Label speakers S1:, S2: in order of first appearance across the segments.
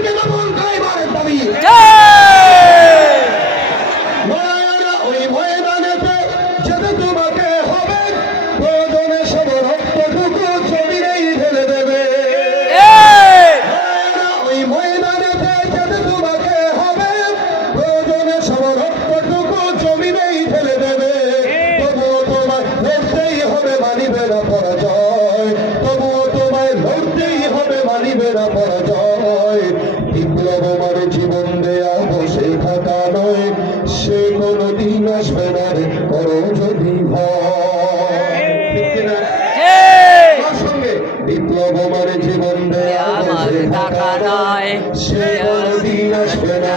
S1: দিল্লিতে দমন করে ভারত দাবি ওই ভয়ে দাঁড়াতে যেতে তোমাকে হবে। প্রয়োজনে সব রক্তটুকু জমিনেই ঢেলে দেবে। ওই ভয়ে দাঁড়াতে যেতে তোমাকে হবে। প্রয়োজনে সব রক্তটুকু জমিনেই ঢেলে দেবে। চলছে দীর্ঘ সঙ্গে বিপ্লব মানে জীবন আমার টাকা নয় সে দিন আসবে না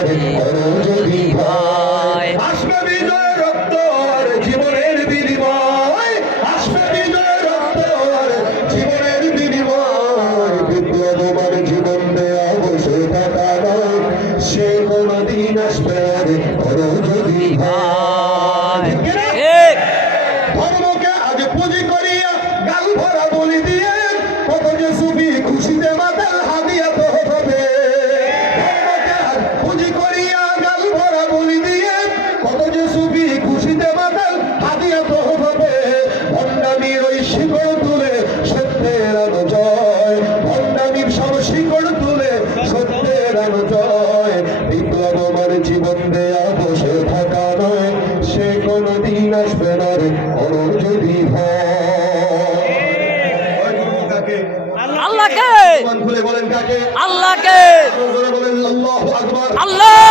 S1: যদি ভয় আসবে বিজয় রক্ত আর জীবনের বিনিময়। আসবে বিজয় রক্ত আর জীবনের বিনিময়। বিপ্লব মানে জীবন দেয়া বসে টাকা নয় সে কোনদিন আসবে আর যদি ভয় শিকড় তুলে সত্যের আলো জয়। ভণ্ডামির সব শিকড় তুলে সত্যের আলো জয়। বিপ্লব আমার জীবন দেয়া বসে থাকা নয় সে কোনদিন আসবে না রে অনর যদি
S2: আল্লাহকে!
S1: বলেন কাকে
S2: আল্লাহকে!
S1: বলেন আল্লাহু আকবার। আল্লাহ!